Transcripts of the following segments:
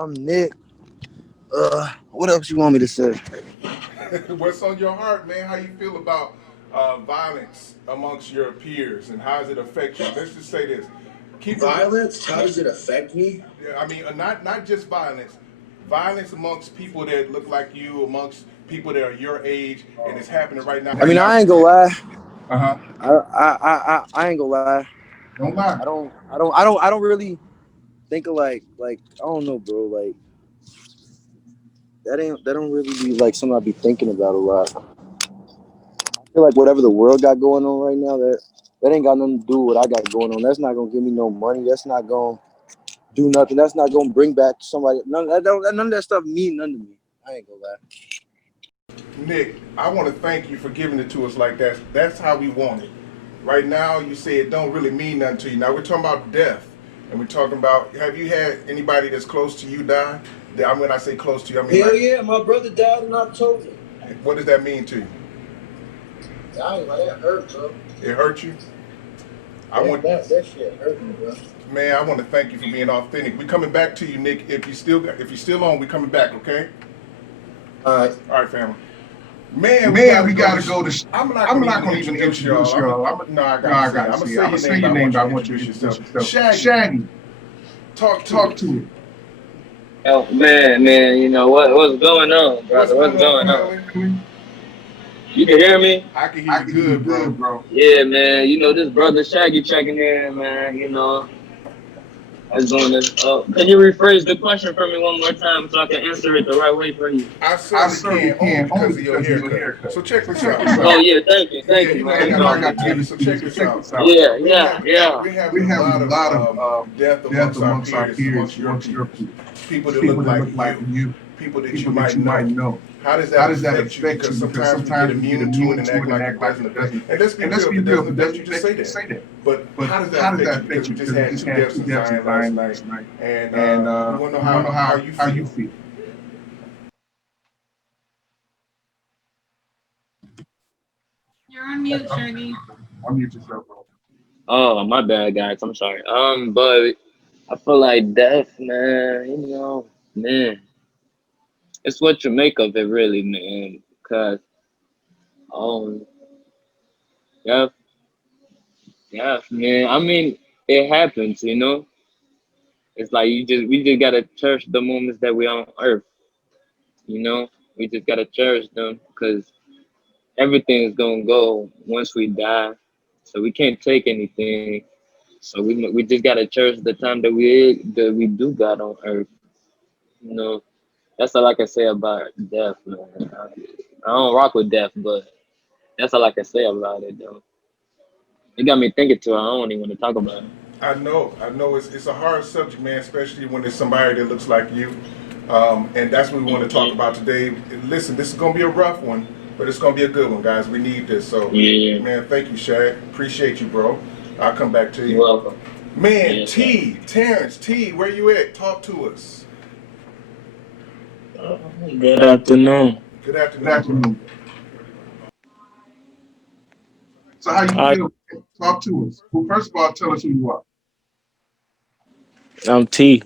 I'm Nick. What else you want me to say? What's on your heart, man? How you feel about violence amongst your peers, and how does it affect you? Let's just say this: keep it. Violence? How does it affect me? I mean, not just violence, violence amongst people that look like you, amongst people that are your age, and it's happening right now. I mean, I ain't gonna lie. Uh huh. I ain't gonna lie. Don't lie. I don't really think of like I don't know, bro. Like that don't really be like something I be thinking about a lot. I feel like whatever the world got going on right now, that ain't got nothing to do with what I got going on. That's not gonna give me no money. That's not gonna do nothing. That's not gonna bring back somebody. None of that stuff mean nothing to me. I ain't gonna lie. Nick, I want to thank you for giving it to us like that. That's how we want it. Right now, you say it don't really mean nothing to you. Now we're talking about death, and we're talking about. Have you had anybody that's close to you die? When I say close to you, I mean Hell like. yeah, my brother died in October. What does that mean to you? I ain't like that hurt, bro. It hurt you. I want that shit hurt me, bro. Man, I want to thank you for being authentic. We coming back to you, Nick. If you're still on, we coming back, okay? All right, family. Man, we gotta go to. I'm not gonna even introduce y'all. No, I gotta say. I'm gonna say your name, but I want you to introduce yourself. Shaggy, talk to it. Oh man, you know what's going on, brother? What's going on? Family? You can hear me? I can hear you good, bro. Yeah, man. You know this brother Shaggy checking in, man. You know, I was doing this. Can you rephrase the question for me one more time so I can answer it the right way for you? I certainly can, only because of your haircut. So check this out. Oh yeah, Yeah, thank you, you know man. I You got know, to give you. So check this out. yeah. We're having a lot of death amongst our peers, amongst your peers, people that look like you, people that you might know. How does that affect you? Because sometimes we get immune to it and act like it doesn't affect. And let's be real, if it doesn't affect you, just say that. But how does that affect you? Because we just had two deaths in Zion last night, and we want to know how you feel. You're on mute, Shaggy. Unmute yourself, bro. Oh my bad, guys. I'm sorry. But I feel like death, man. You know, man. It's what you make of it, really, man. Cause um, yeah, yeah, man. I mean, it happens, you know. It's like we just gotta cherish the moments that we on Earth. You know, we just gotta cherish them because everything is gonna go once we die. So we can't take anything. So we just gotta cherish the time that we do got on Earth. You know, that's all I can say about death, man. I don't rock with death, but that's all I can say about it, though. It got me thinking too. I don't even want to talk about it. I know. It's a hard subject, man, especially when it's somebody that looks like you. And that's what we want to talk about today. Listen, this is going to be a rough one, but it's going to be a good one, guys. We need this. So, Yeah, man, thank you, Shaq. Appreciate you, bro. I'll come back to you're you. welcome. Man, Yeah, Terrence, where you at? Talk to us. good afternoon. Good afternoon, bro. So, how you I, feel? Talk to us. Well, first of all, tell us who you are. I'm T.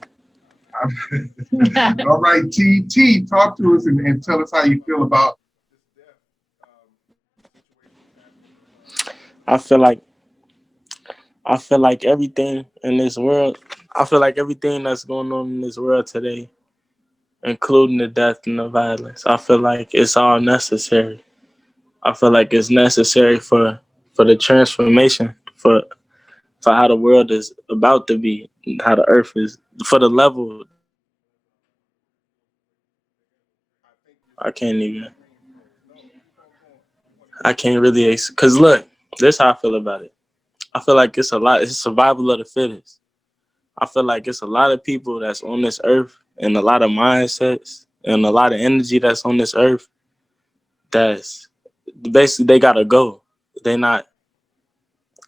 All right, talk to us and tell us how you feel about this death situation. I feel like I feel like everything in this world. I feel like everything that's going on in this world today, including the death and the violence. I feel like it's all necessary. I feel like it's necessary for the transformation for how the world is about to be, how the earth is, for the level that the earth is about to be. I can't even. I can't really, cause look, this how I feel about it. I feel like it's a lot. It's survival of the fittest. I feel like it's a lot of people that's on this earth and a lot of mindsets and a lot of energy that's on this earth. That's basically they gotta go. They not.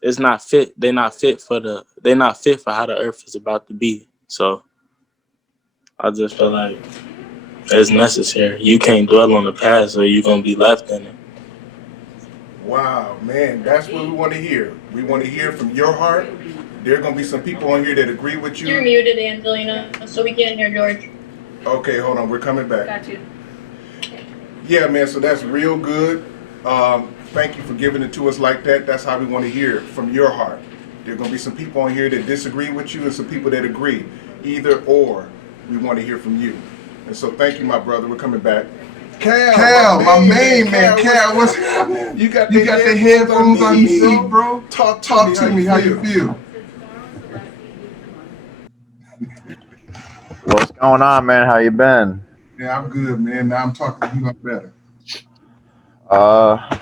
It's not fit. They not fit for the. They not fit for how the earth is about to be. So I just feel like it's necessary. You can't dwell on the past, or you're gonna be left in it. Wow, man, that's what we want to hear. We want to hear from your heart. There are going to be some people on here that agree with You're you. muted, Angelina, so we can't hear George. Okay, hold on. We're coming back. Got you. Yeah, man. So that's real good. Thank you for giving it to us like that. That's how we want to hear from your heart. There are going to be some people on here that disagree with you and some people that agree. Either or, we want to hear from you. And so thank you, my brother. We're coming back. Cal, my main man. Cal, what's happening? You got the headphones on your seat, bro? Talk to me. How you feel? What's going on, man? How you been? Yeah, I'm good, man. Now I'm talking to you up better. I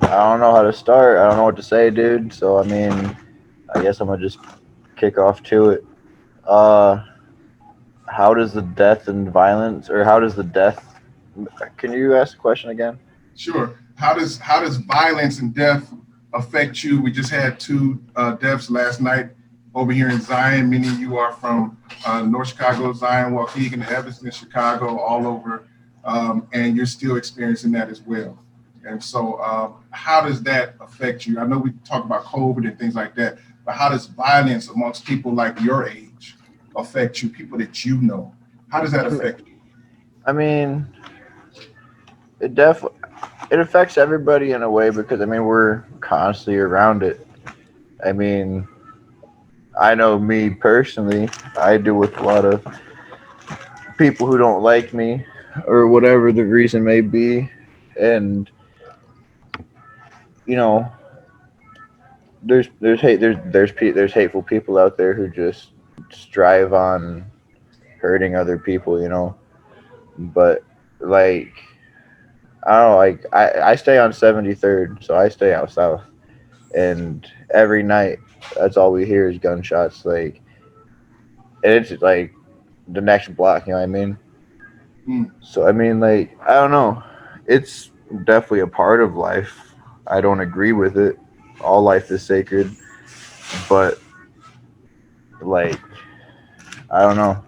don't know how to start. I don't know what to say, dude. So I mean, I guess I'm gonna just kick off to it. How does the death and violence, or how does the death? Can you ask the question again? Sure. How does violence and death affect you? We just had two deaths last night over here in Zion. Many of you are from North Chicago, Zion, Waukegan, Evanston, Chicago, all over, and you're still experiencing that as well. And so, how does that affect you? I know we talk about COVID and things like that, but how does violence amongst people like your age affect you? People that you know, how does that affect you? I mean, it affects everybody in a way because I mean we're constantly around it. I mean, I know me personally, I deal with a lot of people who don't like me or whatever the reason may be, and you know, there's hateful people out there who just strive on hurting other people, you know. But like I don't know, like I stay on 73rd, so I stay out south, and every night that's all we hear is gunshots. Like, and it's like the next block, you know what I mean? Mm. So I mean, like I don't know, it's definitely a part of life. I don't agree with it. All life is sacred, but like I don't know.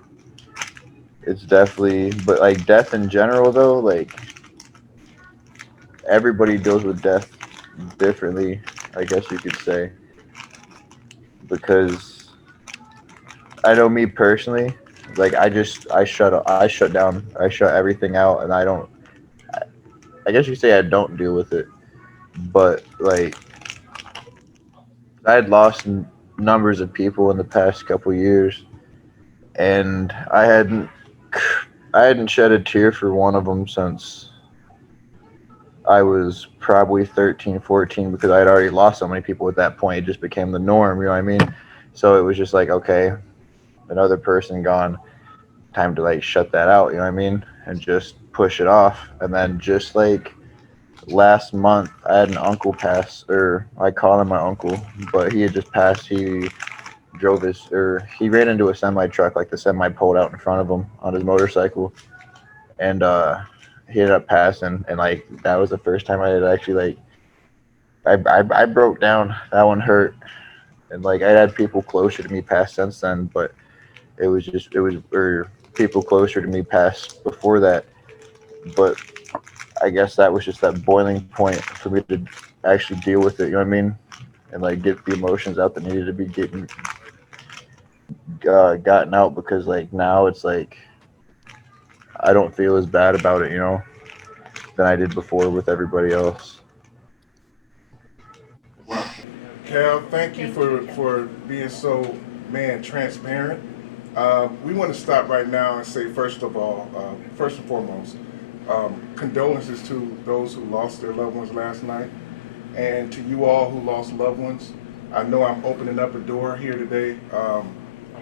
It's definitely, but like death in general, though, like everybody deals with death differently, I guess you could say, because I know me personally, like I shut down, I shut everything out, and I don't. I guess you could say I don't deal with it, but like I had lost numbers of people in the past couple years, and I hadn't shed a tear for one of them since I was probably 13, 14, because I had already lost so many people at that point. It just became the norm, you know what I mean? So it was just like, okay, another person gone, time to like shut that out, you know what I mean? And just push it off. And then just like last month, I had an uncle pass, or I call him my uncle, but he had just passed. He ran into a semi truck, like the semi pulled out in front of him on his motorcycle. And he ended up passing, and like that was the first time I had actually like I broke down. That one hurt, and like I had people closer to me pass since then, but it was or people closer to me pass before that. But I guess that was just that boiling point for me to actually deal with it. You know what I mean? And like get the emotions out that needed to be getting gotten out, because like now it's like I don't feel as bad about it, you know, than I did before with everybody else. Wow. Cal, thank you for being so, man, transparent. We want to stop right now and say, first of all, first and foremost, condolences to those who lost their loved ones last night, and to you all who lost loved ones. I know I'm opening up a door here today,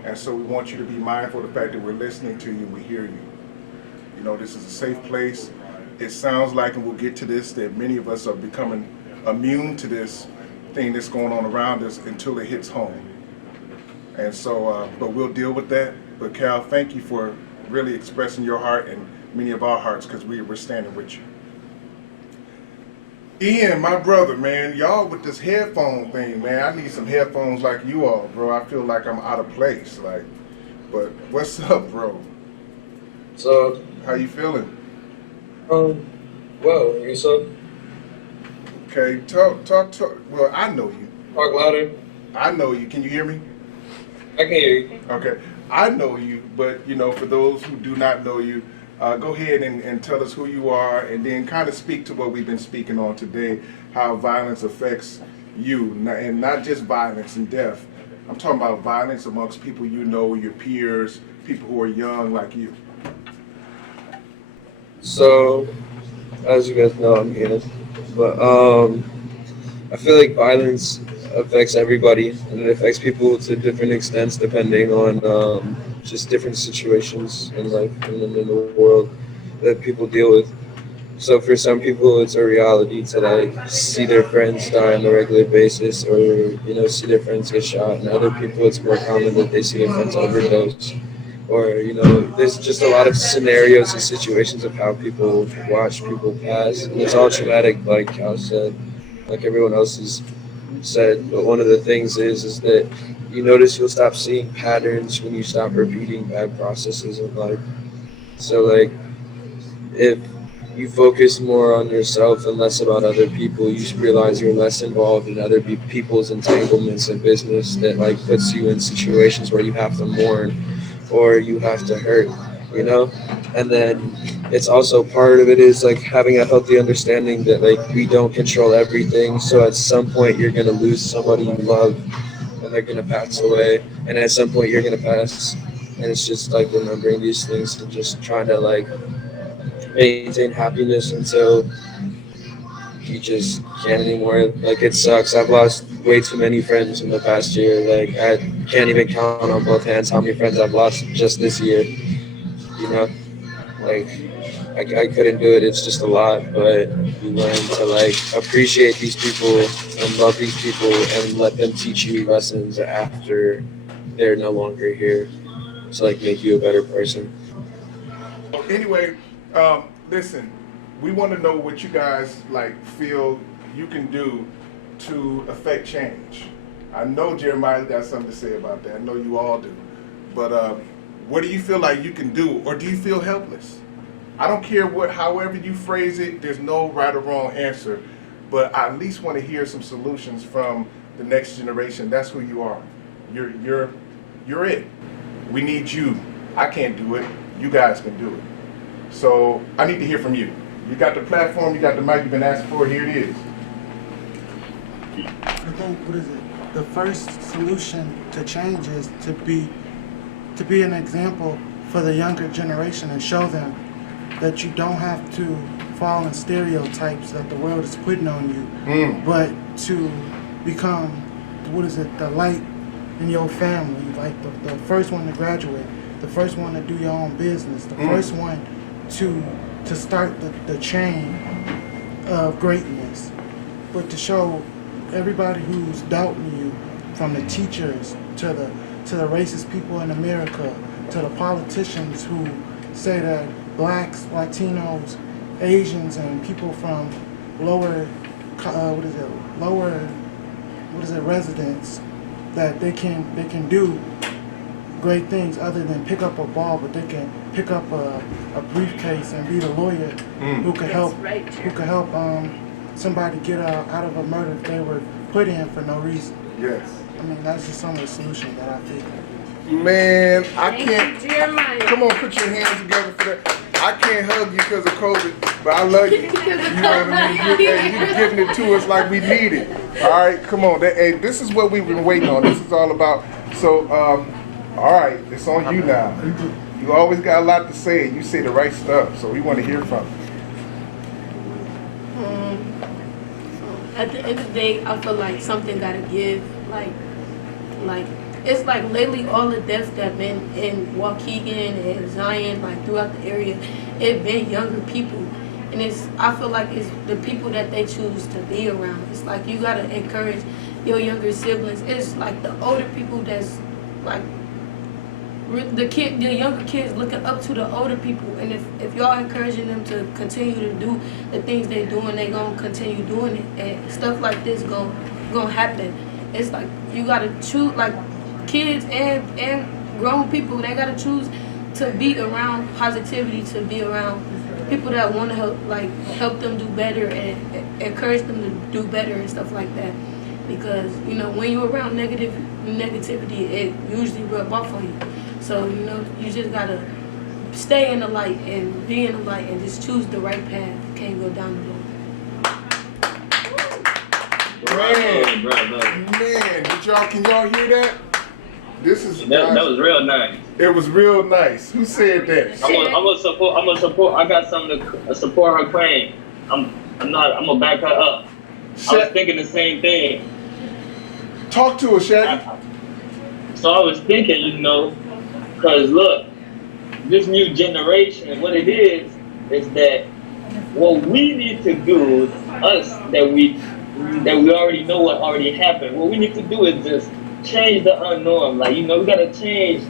and so we want you to be mindful of the fact that we're listening to you, we hear you. You know, this is a safe place. It sounds like, and we'll get to this, that many of us are becoming immune to this thing that's going on around us until it hits home. And so, but we'll deal with that. But Cal, thank you for really expressing your heart and many of our hearts, because we're standing with you. Ian, my brother, man, y'all with this headphone thing, man, I need some headphones like you all, bro. I feel like I'm out of place, like, but what's up, bro? So, How you feeling? well, yourself? Okay, talk. Well, I know you. Talk louder. I know you. Can you hear me? I can hear you. Okay. I know you, but for those who do not know you, go ahead and tell us who you are, and then kind of speak to what we've been speaking on today, how violence affects you, and not just violence and death. I'm talking about violence amongst people your peers, people who are young like you. So, as you guys know, I'm here. But I feel like violence affects everybody, and it affects people to different extents depending on just different situations in life and in the world that people deal with. So for some people, it's a reality to like see their friends die on a regular basis, or see their friends get shot. And other people, it's more common that they see their friends overdose, or there's just a lot of scenarios and situations of how people watch people pass, and it's all traumatic, like Cal said, like everyone else has said. But one of the things is that you notice you'll stop seeing patterns when you stop repeating bad processes in life. So like if you focus more on yourself and less about other people, you realize you're less involved in other people's entanglements and business that like puts you in situations where you have to mourn or you have to hurt, you know? And then it's also part of it is like having a healthy understanding that like we don't control everything. So at some point you're gonna lose somebody you love and they're gonna pass away. And at some point you're gonna pass. And it's just like remembering these things and just trying to like maintain happiness until you just can't anymore. Like it sucks. I've lost way too many friends in the past year. Like I can't even count on both hands how many friends I've lost just this year. You know, like I couldn't do it. It's just a lot. But you learn to like appreciate these people and love these people and let them teach you lessons after they're no longer here to like make you a better person. So anyway, listen, we want to know what you guys like feel you can do to affect change. I know Jeremiah's got something to say about that. I know you all do. But what do you feel like you can do, or do you feel helpless? I don't care however you phrase it. There's no right or wrong answer, but I at least want to hear some solutions from the next generation. That's who you are. You're it. We need you. I can't do it. You guys can do it. So I need to hear from you. You got the platform. You got the mic. You've been asking for. Here it is. I think what is it? The first solution to change is to be an example for the younger generation and show them that you don't have to fall in stereotypes that the world is putting on you, but to become what is it? The light in your family, like the first one to graduate, the first one to do your own business, the first one to start the chain of greatness, but to show everybody who's doubting you, from the teachers to the racist people in America, to the politicians who say that blacks, Latinos, Asians, and people from lower residents, that they can do great things other than pick up a ball, but they can pick up a briefcase and be the lawyer who could help somebody get out of a murder if they were put in for no reason. Yes. I mean, that's just some of the solutions that I think. Man, I Thank can't. you, Jeremiah. Come on, put your hands together for that. I can't hug you because of COVID, but I love you. You know what I mean? You're giving it to us like we need it. All right, come on. Hey, this is what we've been waiting on. This is all about. So, all right, it's on you now. You always got a lot to say, and you say the right stuff. So we want to hear from you. At the end of the day, I feel like something gotta give. Like it's like lately all the deaths that been in Waukegan and Zion, like throughout the area, it been younger people, and I feel like it's the people that they choose to be around. It's like you gotta encourage your younger siblings. It's like the older people that's like the younger kids looking up to the older people, and if y'all encouraging them to continue to do the things they doing, they gonna continue doing it, and stuff like this gonna happen. It's like you gotta choose, like kids and grown people, they gotta choose to be around positivity, to be around people that want to help them do better and encourage them to do better and stuff like that. Because when you're around negativity, it usually rub off on you. So, you know, you just gotta stay in the light and be in the light and just choose the right path. You can't go down the road. Man, Bro. man, can y'all hear that? This is That was real nice. It was real nice. Who said that? I'm gonna support. I got something to support her claim. I'm gonna back her up. I was thinking the same thing. Talk to us, Shaggy. So I was thinking, you know, cause look, this new generation, what it is that what we need to do, us that we already know what already happened. What we need to do is just change the unnorm. Like, you know, we gotta change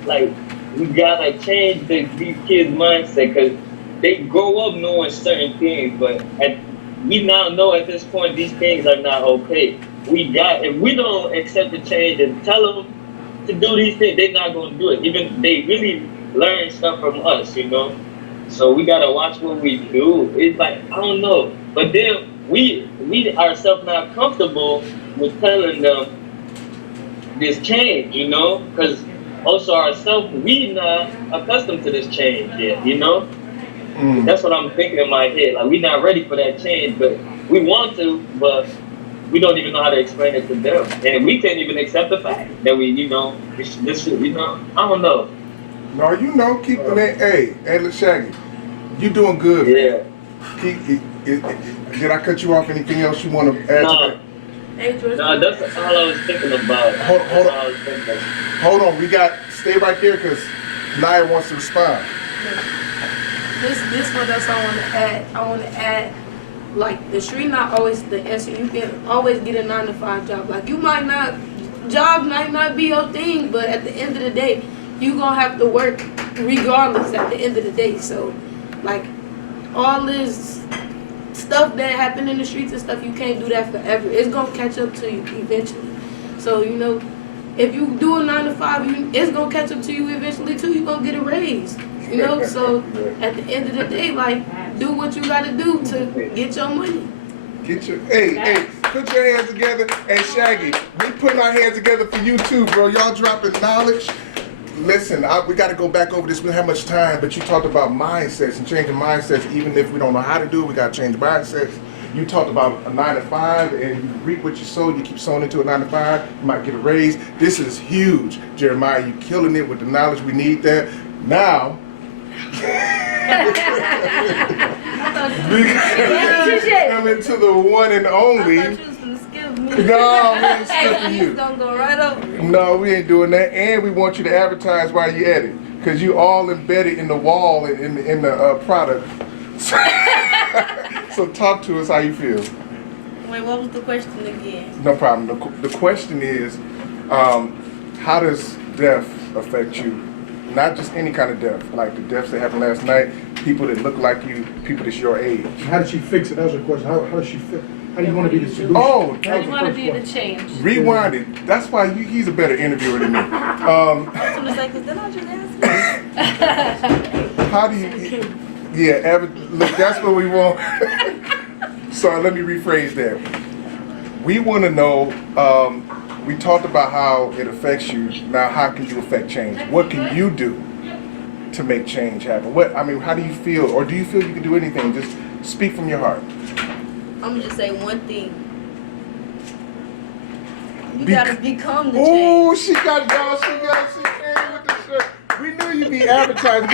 these kids' mindset, because they grow up knowing certain things, but we now know at this point these things are not okay. If we don't accept the change and tell them to do these things, they're not gonna do it. Even they really learn stuff from us, you know. So we gotta watch what we do. It's like, I don't know, but then we ourselves not comfortable with telling them this change, you know, because also ourselves, we not accustomed to this change yet, you know. That's what I'm thinking in my head. Like, we're not ready for that change, but we want to, but we don't even know how to explain it to them, and we can't even accept the fact that we, you know, this, you know, I don't know. No, you know, keep it. Hey, Shaggy, you doing good. Yeah. Did I cut you off? Anything else you want to add to that? No, that's all I was thinking about. Hold on. Stay right there, because Nia wants to respond. This what else I want to add. I want to add, like, the street not always the answer. You can always get a 9-to-5 job. Like, job might not be your thing, but at the end of the day, you gonna have to work regardless at the end of the day. So, like, all this stuff that happened in the streets and stuff, you can't do that forever. It's gonna catch up to you eventually. So, you know, if you do a 9-to-5, it's gonna catch up to you eventually too. You're gonna get a raise. You know, so at the end of the day, like, do what you gotta do to get your money. Hey, put your hands together. Hey, Shaggy, we putting our hands together for you too, bro. Y'all dropping knowledge. Listen, we got to go back over this. We don't have much time, but you talked about mindsets and changing mindsets. Even if we don't know how to do it, we got to change mindsets. You talked about a 9-to-5, and you reap what you sow. You keep sowing into a 9-to-5, you might get a raise. This is huge, Jeremiah. You killing it with the knowledge. We need that now. Coming to the one and only. No, we ain't skipping you. Don't go right over. No, we ain't doing that. And we want you to advertise while you at it, because you all embedded in the wall and in the product. So talk to us how you feel. Wait, what was the question again? No problem. The question is, how does death affect you? Not just any kind of death, like the deaths that happened last night, people that look like you, people that's your age. How did she fix it? That was her question. How does she fix? How do you want to be the solution? Oh, How do you want to be the change? Rewind it. That's why he's a better interviewer than me. I was going to say, because then I just asked. How do you? Yeah, look, that's what we want. So let me rephrase that. We want to know. We talked about how it affects you. Now, how can you affect change? What can you do to make change happen? How do you feel, or do you feel you can do anything? Just speak from your heart. I'm going to just say one thing. You got to become the change. Oh, she came with the shirt. We knew you'd be advertising.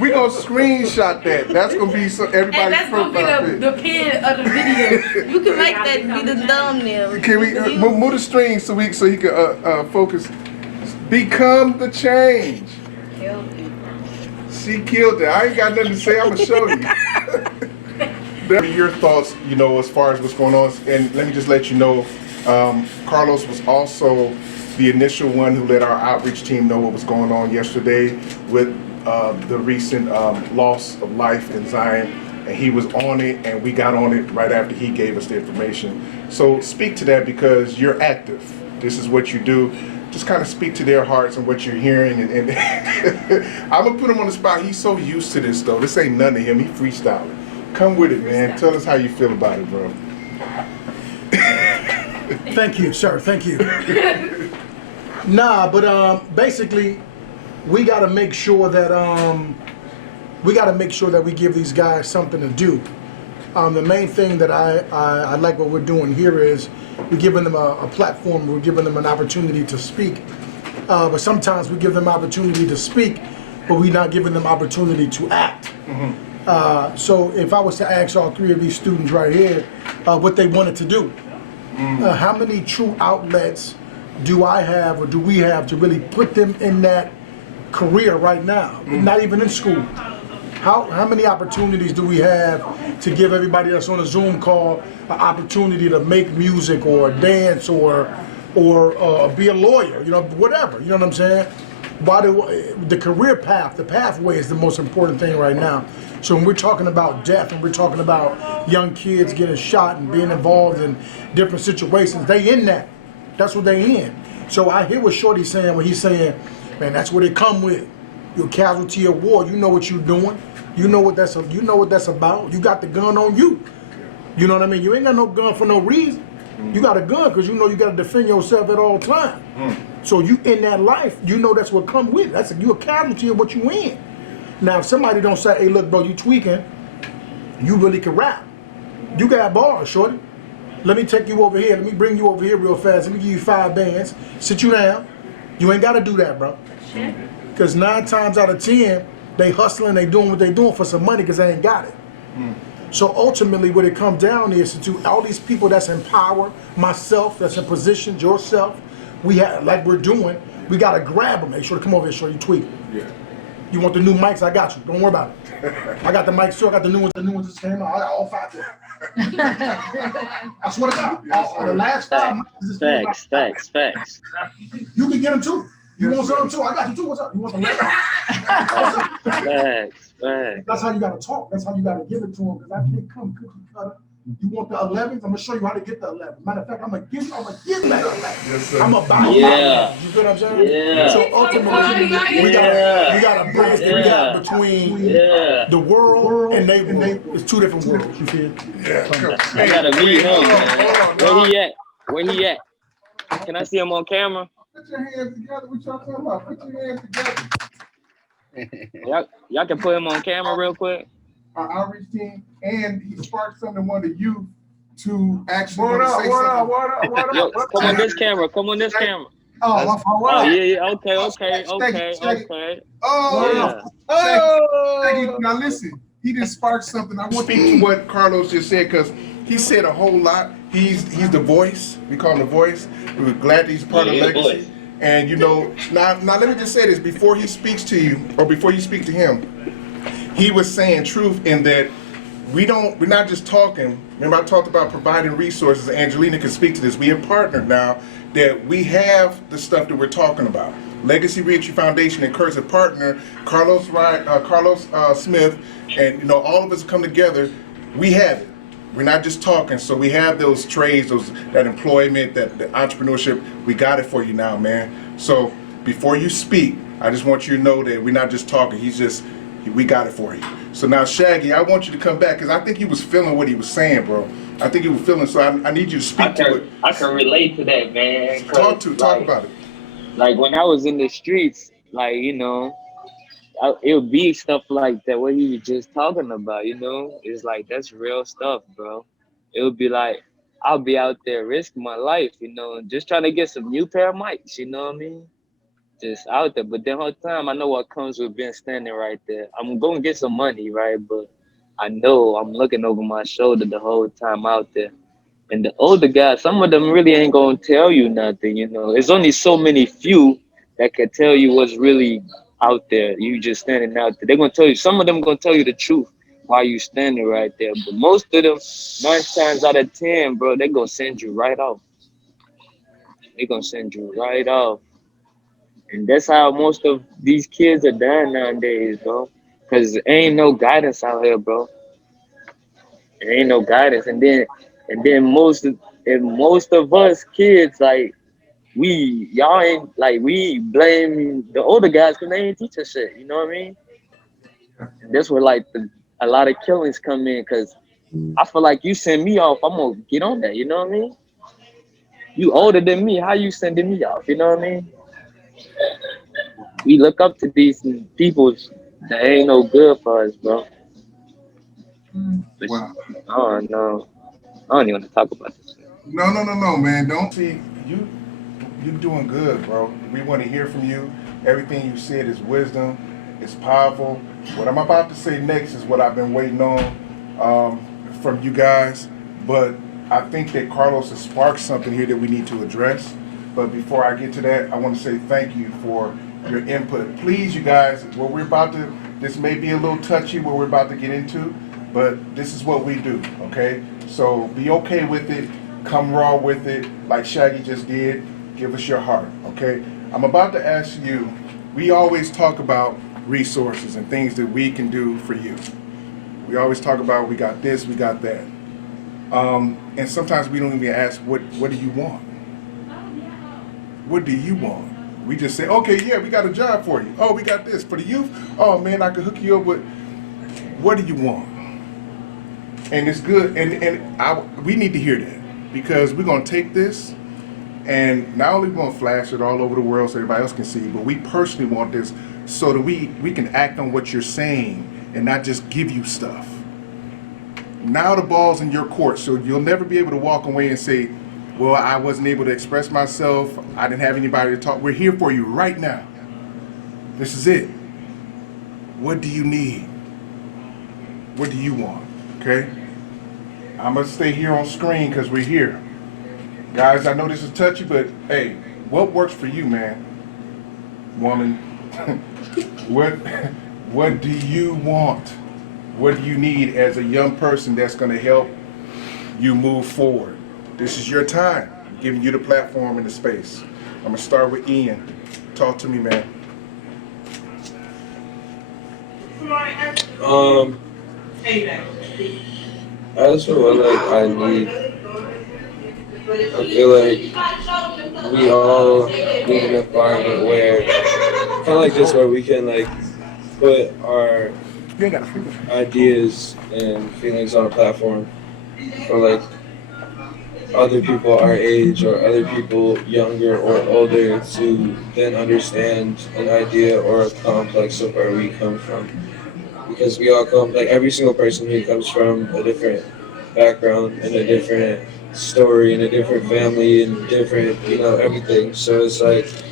We gonna screenshot that. That's gonna be everybody's And that's going to profile be the pin of the video. You can make that be the thumbnail. Can we move the string so he can focus? Become the change. She killed it. I ain't got nothing to say. I'm gonna show you. Your thoughts, you know, as far as what's going on, and let me just let you know, Carlos was also the initial one who let our outreach team know what was going on yesterday with the recent loss of life in Zion, and he was on it, and we got on it right after he gave us the information. So speak to that, because you're active. This is what you do. Just kind of speak to their hearts and what you're hearing. And I'm gonna put him on the spot. He's so used to this though. This ain't none of him. He freestyling. Come with it, man. Tell us how you feel about it, bro. Thank you, sir. Thank you. Nah, but basically, we got to make sure that we give these guys something to do. The main thing that I like what we're doing here is we're giving them a platform, we're giving them an opportunity to speak. But sometimes we give them opportunity to speak, but we're not giving them opportunity to act. So if I was to ask all three of these students right here what they wanted to do, how many true outlets do I have or do we have to really put them in that career right now? Not even in school. How many opportunities do we have to give everybody that's on a Zoom call an opportunity to make music or dance or be a lawyer, whatever, you know what I'm saying? The career path, the pathway is the most important thing right now. So when we're talking about death and we're talking about young kids getting shot and being involved in different situations, they in that. That's what they in. So I hear what Shorty's saying when he's saying, man, that's what they come with. You're a casualty of war. You know what you're doing. You know what that's about. You got the gun on you. You know what I mean? You ain't got no gun for no reason. You got a gun because you know you got to defend yourself at all times. So you in that life, you know that's what come with it. You a casualty of what you in. Now if somebody don't say, hey look bro, you tweaking, you really can rap. You got bars, shorty. Let me take you over here. Let me bring you over here real fast. Let me give you 5 bands. Sit you down. You ain't got to do that, bro. Because 9 times out of 10, they hustling, they doing what they doing for some money because they ain't got it. So ultimately what it comes down is to all these people that's in power, myself, that's in position, yourself, we have, like we're doing, we got to grab them. Make sure to come over here, show you tweak. Yeah. You want the new mics? I got you. Don't worry about it. I got the mics too. I got the new ones. The new ones just came out. I got all 5 there. I swear to God. The last 5 mics just came out. Facts. You can get them too. You want some too? I got you too. What's up? You want some later? Facts. That's how you gotta talk. That's how you gotta give it to them. Because I can't come cookie cutter. You want the 11s? I'm gonna show you how to get the 11. Matter of fact, I'm gonna give that 11. Yes, sir. I'm gonna buy you. Yeah. You get what I'm saying? Yeah. So ultimately, we gotta bridge the gap between the world and they world. It's 2 different worlds. You feel? Yeah. I gotta meet him, man. Hold on. Where he at? Can I see him on camera? Put your hands together. What y'all talking about? Put your hands together. Y'all can put him on camera real quick. Our outreach team, and he sparked something in one of you to actually say something. What Yo, up? come on this camera. Oh, Oh yeah. Okay. Shaggy, now listen, he just sparked something. I want to speak to what Carlos just said because he said a whole lot. He's the voice. We call him the voice. We're glad that he's part of Legacy. And now let me just say this before he speaks to you, or before you speak to him. He was saying truth in that we're not just talking. Remember, I talked about providing resources. Angelina can speak to this. We have partnered now that we have the stuff that we're talking about. Legacy Reentry Foundation and Kurtz have partnered. Carlos Smith, and all of us come together. We have it. We're not just talking. So we have those trades, that employment, that the entrepreneurship. We got it for you now, man. So before you speak, I just want you to know that we're not just talking. We got it for you. So now, Shaggy, I want you to come back because I think he was feeling what he was saying, bro. I think he was feeling. So I need you to speak to it. I can relate to that, man. Talk about it. Like when I was in the streets, it would be stuff like that. What he was just talking about, it's like that's real stuff, bro. It would be like I'll be out there risking my life, just trying to get some new pair of mics. You know what I mean? Just out there. But the whole time, I know what comes with being standing right there. I'm going to get some money, right? But I know I'm looking over my shoulder the whole time out there. And the older guys, some of them really ain't going to tell you nothing, There's only so many few that can tell you what's really out there. You just standing out there. They're going to tell you, some of them going to tell you the truth while you standing right there. But most of them, 9 times out of 10, bro, they're going to send you right off. They're going to send you right off. And that's how most of these kids are dying nowadays, bro. Cause there ain't no guidance out here, bro. There ain't no guidance. And then most of us kids, like y'all ain't like we blame the older guys because they ain't teach us shit. You know what I mean? And that's where like a lot of killings come in. Cause I feel like you send me off, I'm gonna get on that. You know what I mean? You older than me, how you sending me off? You know what I mean? we look up to these people that ain't no good for us, bro. But Wow. oh no, I don't even want to talk about this shit. No, man. Don't see you doing good, bro. We want to hear from you. Everything you said is wisdom. It's powerful. What I'm about to say next is what I've been waiting on from you guys. But I think that Carlos has sparked something here that we need to address. But before I get to that, I want to say thank you for your input. Please, you guys, this may be a little touchy what we're about to get into, but this is what we do, okay? So be okay with it. Come raw with it, like Shaggy just did. Give us your heart, okay? I'm about to ask you, we always talk about resources and things that we can do for you. We always talk about we got this, we got that. And sometimes we don't even ask, what do you want? What do you want? We just say, okay, yeah, we got a job for you. Oh, we got this for the youth. Oh man, I could hook you up with, what do you want? And it's good, we need to hear that because we're gonna take this and not only we're gonna flash it all over the world so everybody else can see, but we personally want this so that we can act on what you're saying and not just give you stuff. Now the ball's in your court, so you'll never be able to walk away and say, well, I wasn't able to express myself, I didn't have anybody to talk. We're here for you right now. This is it. What do you need? What do you want? Okay? I'm gonna stay here on screen because we're here. Guys, I know this is touchy, but hey, what works for you, man? Woman, what do you want? What do you need as a young person that's gonna help you move forward? This is your time. I'm giving you the platform and the space. I'm gonna start with Ian. Talk to me, man. As for what I need, I feel like we all need an environment where kind of like this, where we can put our ideas and feelings on a platform for other people our age or other people younger or older to then understand an idea or a complex of where we come from. Because we all come, every single person here comes from a different background and a different story and a different family and different, everything. So it's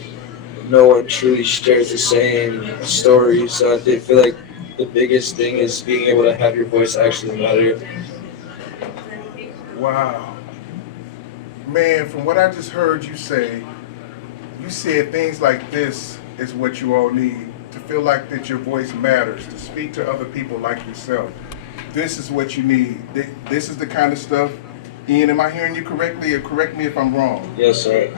no one truly shares the same story. So I feel like the biggest thing is being able to have your voice actually matter. Wow. Man, from what I just heard you say, you said things like this is what you all need to feel like that your voice matters, to speak to other people like yourself. This is what you need. This is the kind of stuff. Ian, am I hearing you correctly, or correct me if I'm wrong? Yes, sir.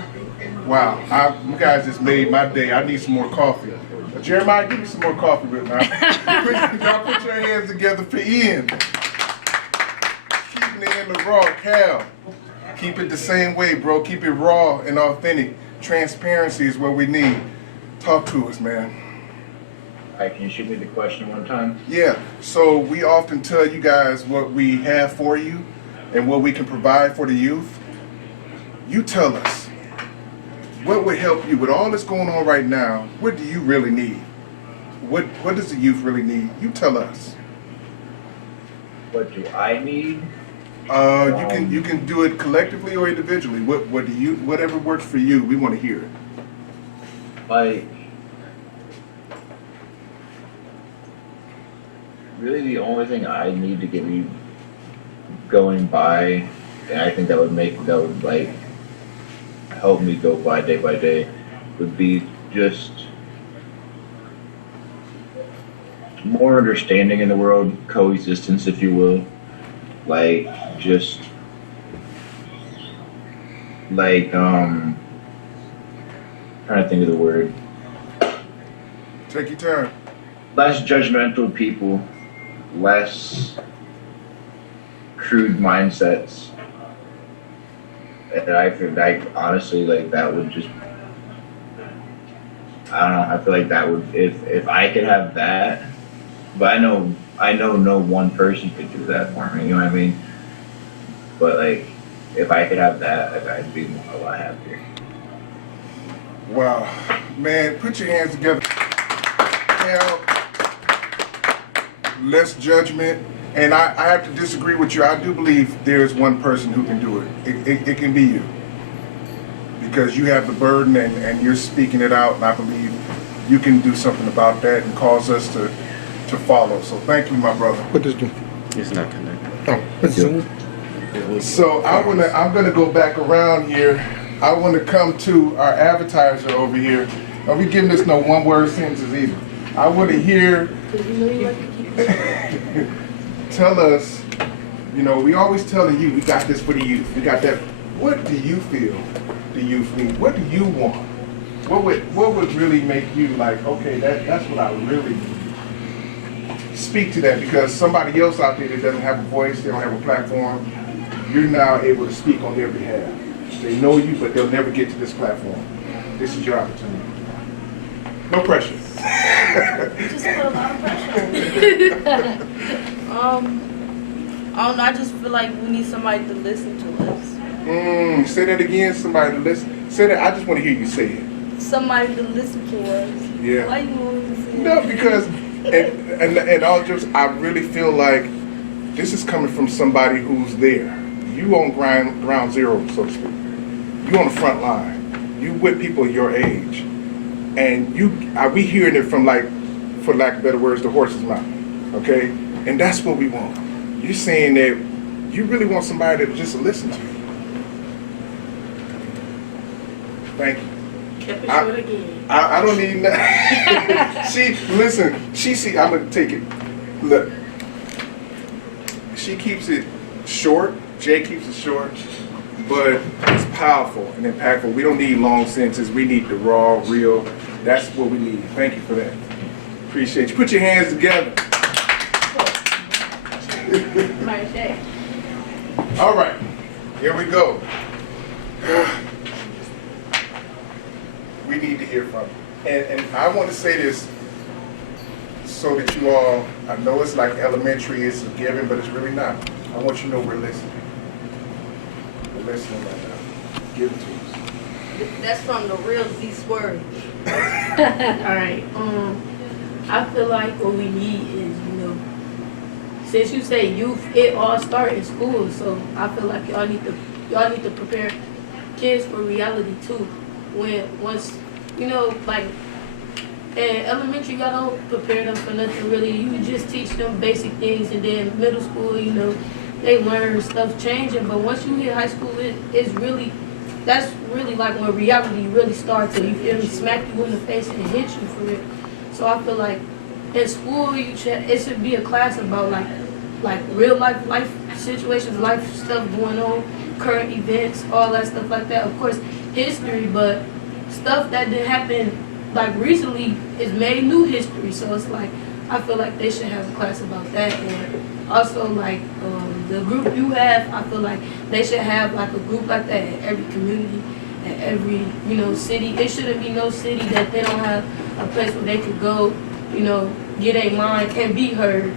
Wow, you guys just made my day. I need some more coffee. Jeremiah, give me some more coffee right now. Y'all put your hands together for Ian. Keeping it in the raw, Cal. Keep it the same way, bro. Keep it raw and authentic. Transparency is what we need. Talk to us, man. All right, can you shoot me the question one time? Yeah, so we often tell you guys what we have for you and what we can provide for the youth. You tell us, what would help you with all that's going on right now? What do you really need? What does the youth really need? You tell us. What do I need? You can do it collectively or individually. What do you, whatever works for you, we want to hear it. Really the only thing I need to get me going by, and I think that would help me go by day, would be just more understanding in the world, coexistence, if you will. Trying to think of the word. Take your time. Less judgmental people, less crude mindsets. And I feel like, honestly, that would just, I don't know, I feel like that would, if I could have that, but I know no one person could do that for me, you know what I mean? But if I could have that, I'd be a lot happier. Wow. Man, put your hands together. Now, less judgment. And I have to disagree with you. I do believe there's one person who can do it. It can be you. Because you have the burden and you're speaking it out, and I believe you can do something about that and cause us to follow. So thank you, my brother. What does do? It's not connected. Oh, it's Zoom. So I'm gonna go back around here. I want to come to our advertiser over here. Are we giving this no one-word sentences either? I want to hear. Tell us. You know, we always telling you we got this for the youth. We got that. What do you feel the youth need? What do you want? What would really make you like, okay, that's what I really need? Speak to that, because somebody else out there that doesn't have a voice, they don't have a platform, you're now able to speak on their behalf. They know you, but they'll never get to this platform. This is your opportunity. No pressure. Just put a lot of pressure on me. I don't know, I just feel like we need somebody to listen to us. Say that again, somebody to listen. Say that, I just want to hear you say it. Somebody to listen to us. Yeah. Why you want to say No, because, and all jokes, I really feel like this is coming from somebody who's there. You on ground zero, so to speak. You on the front line. You with people your age. And we hearing it from, like, for lack of better words, the horse's mouth. Okay? And that's what we want. You're saying that you really want somebody to just listen to you. Thank you. Kept it short again. I don't need that. See, I'm gonna take it. Look, she keeps it short. Jay keeps it short, but it's powerful and impactful. We don't need long sentences. We need the raw, real. That's what we need. Thank you for that. Appreciate you. Put your hands together. All right, here we go. We need to hear from you. And I want to say this so that you all, I know it's like elementary, it's a given, but it's really not. I want you to know we're listening. We're listening right now. Give it to us. That's from the real Z Swerve. Alright, I feel like what we need is, since you say youth, it all starts in school, so I feel like y'all need to prepare kids for reality too. Once like in elementary, y'all don't prepare them for nothing really. You just teach them basic things, and then middle school, they learn stuff changing. But once you hit high school, that's really like when reality really starts, and you feel me, smack you in the face and hit you for it. So I feel like in school, it should be a class about like real life situations, life stuff going on, current events, all that stuff like that. Of course, history, but stuff that didn't happen like recently is made new history. So it's like I feel like they should have a class about that. And also like the group you have, I feel like they should have like a group like that in every community, in every city. It shouldn't be no city that they don't have a place where they could go, get a mind and be heard,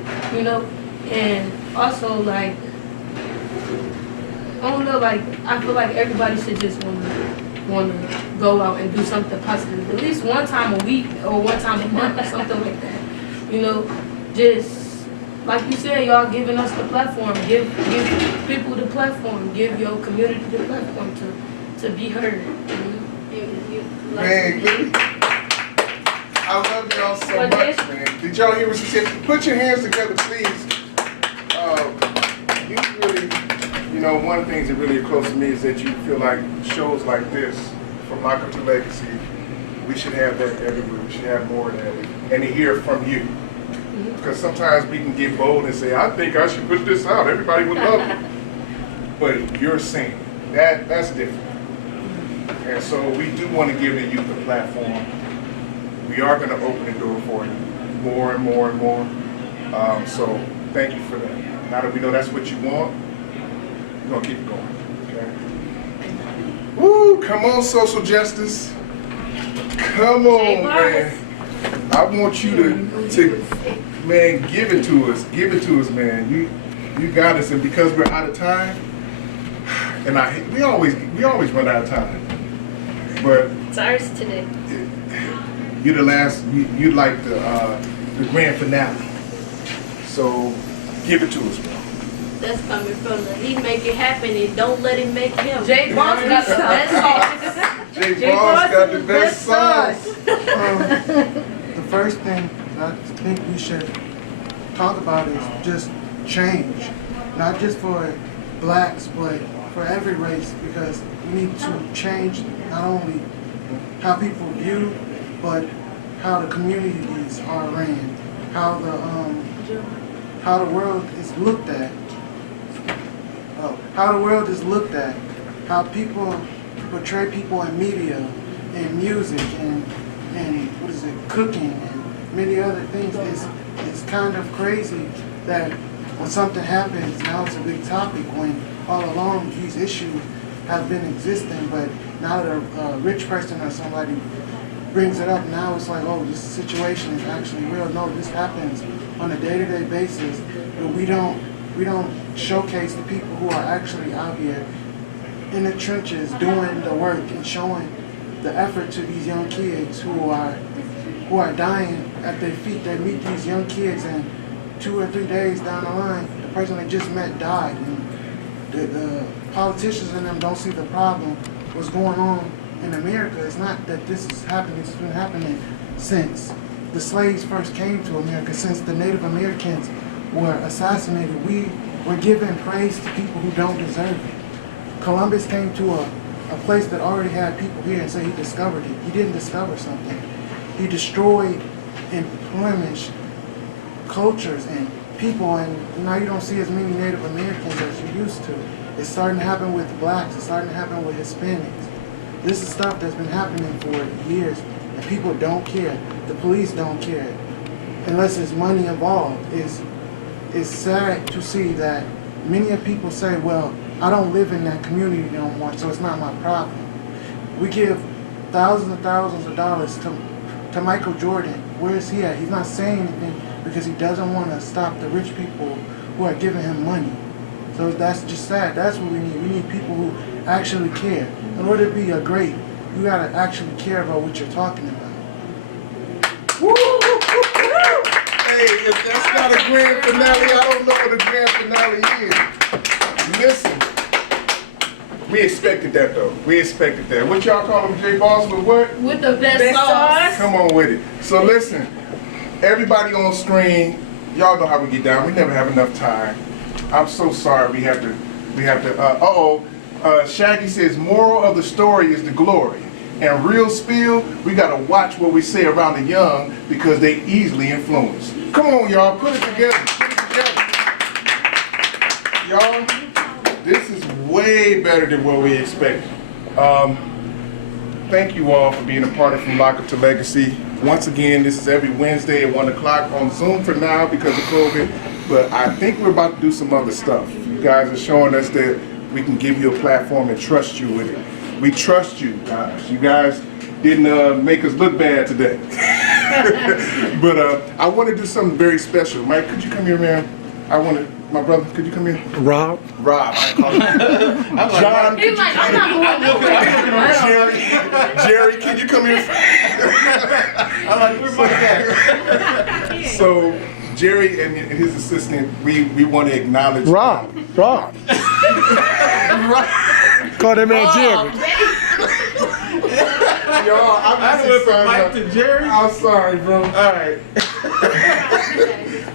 and also like I don't know, like I feel like everybody should just want to go out and do something positive, at least one time a week or one time a month or something like that. Just like you said, y'all giving us the platform. Give people the platform. Give your community the platform to be heard. Man, I love y'all so much, man. Did y'all hear what she said? Put your hands together, please. You really, one of the things that really are close to me is that you feel like shows like this, from Michael to Legacy, we should have that everywhere. We should have more of that. And to hear from you. Because sometimes we can get bold and say, I think I should put this out. Everybody would love it. But you're saying that's different. And so we do want to give the youth a platform. We are going to open the door for you more and more and more. So thank you for that. Now that we know that's what you want, we're going to keep it going. Okay? Woo, come on, social justice. Come on, man. I want you to man, give it to us. Give it to us, man. You got us, and because we're out of time, and we always run out of time. But It's ours today. You're the last. You like the grand finale. So give it to us, bro. That's coming from the he make it happen and don't let it make him. Jay Boss got the best sauce. Jay Boss got the best sauce. The first thing that I think we should talk about is just change, not just for blacks, but for every race, because we need to change not only how people view, but how the communities are ran, how the world is looked at. How the world is looked at, how people portray people in media, in music, and what is it, cooking, and many other things. It's kind of crazy that when something happens, now it's a big topic, when all along these issues have been existing, but now that a rich person or somebody brings it up, now it's like, oh, this situation is actually real. No, this happens on a day-to-day basis, but we don't showcase the people who are actually out here in the trenches doing the work and showing the effort to these young kids who are dying at their feet. They meet these young kids and 2 or 3 days down the line, the person they just met died. And the politicians in them don't see the problem. What's going on in America is not that this is happening. It's been happening since the slaves first came to America, since the Native Americans were assassinated. We were giving praise to people who don't deserve it. Columbus came to a place that already had people here and said he discovered it. He didn't discover something. He destroyed and blemished cultures and people, and now you don't see as many Native Americans as you used to. It's starting to happen with blacks. It's starting to happen with Hispanics. This is stuff that's been happening for years, and people don't care. The police don't care, unless there's money involved. It's sad to see that many of people say, well, I don't live in that community no more, so it's not my problem. We give thousands and thousands of dollars to Michael Jordan. Where is he at? He's not saying anything because he doesn't want to stop the rich people who are giving him money. So that's just sad. That's what we need. We need people who actually care. In order to be a great, you got to actually care about what you're talking about. Hey, if that's not a grand finale, I don't know what a grand finale is. Listen, we expected that though. We expected that. What y'all call him, Jay Boss, with what? With the best sauce. Come on with it. So listen, everybody on screen, y'all know how we get down. We never have enough time. I'm so sorry we have to, Shaggy says, moral of the story is the glory. And real spill, we gotta watch what we say around the young because they easily influence. Come on, y'all, put it together. Put it together. Y'all, this is way better than what we expected. Thank you all for being a part of From Lockup to Legacy. Once again, this is every Wednesday at 1 o'clock on Zoom for now because of COVID, but I think we're about to do some other stuff. You guys are showing us that we can give you a platform and trust you with it. We trust you guys. You guys didn't make us look bad today. But I want to do something very special. Mike, could you come here, man? My brother, could you come here? Rob. I call him. John, He's like, I'm not going Jerry, can you come here? I'm like, where's my dad? So, Jerry and his assistant, we want to acknowledge Rob. Call that man Jerry. Y'all, I went from Mike to Jerry. I'm sorry, bro. All right.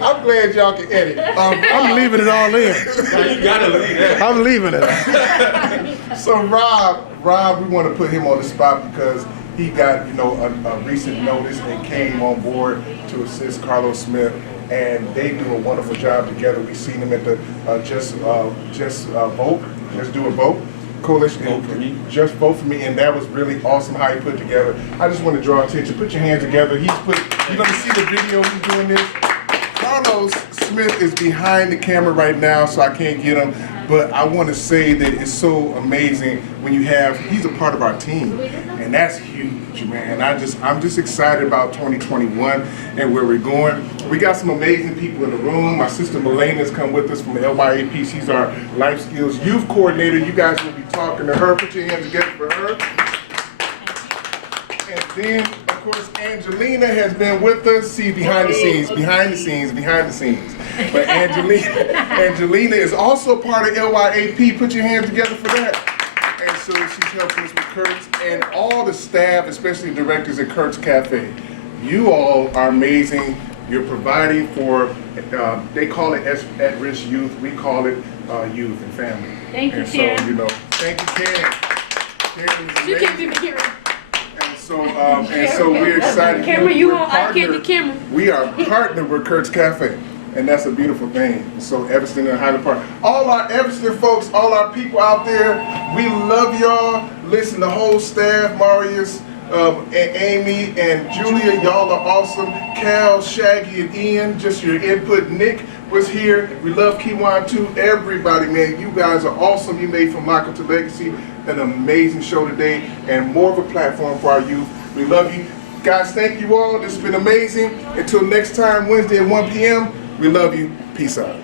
I'm glad y'all can edit. I'm leaving it all in. You gotta leave that. I'm leaving it. So Rob, we want to put him on the spot because he got, a recent notice and came on board to assist Carlos Smith, and they do a wonderful job together. We've seen them at the Just Do a Vote coalition. Vote for me. Just Vote for Me, and that was really awesome how he put together. I just want to draw attention. Put your hands together. You're going to see the video he's doing this. Carlos Smith is behind the camera right now, so I can't get him. But I want to say that it's so amazing when he's a part of our team, and that's huge, man. I'm just excited about 2021 and where we're going. We got some amazing people in the room. My sister Melena's come with us from the LYAP. She's our life skills youth coordinator. You guys will be talking to her. Put your hands together for her. Then, of course, Angelina has been with us. See, behind the scenes. But Angelina is also part of LYAP. Put your hands together for that. And so she's helping us with Kurt's and all the staff, especially directors at Kurt's Cafe. You all are amazing. You're providing for, they call it at-risk youth. We call it youth and family. Thank you, and Karen. so, you know, thank you, Karen. Karen is You can't amazing. be the camera. And so we're excited. Camera, you We're on? I can't the partnered- camera. We are partnered with Kurt's Cafe, and that's a beautiful thing. So Evanston and Highland Park, all our Evanston folks, all our people out there, we love y'all. Listen, the whole staff, Marius, and Amy and Julia, y'all are awesome. Cal, Shaggy, and Ian, just your input. Nick was here. We love Kiwan too. Everybody, man, you guys are awesome. You made From Michael to Legacy an amazing show today and more of a platform for our youth. We love you. Guys, thank you all. This has been amazing. Until next time, Wednesday at 1 p.m., we love you. Peace out.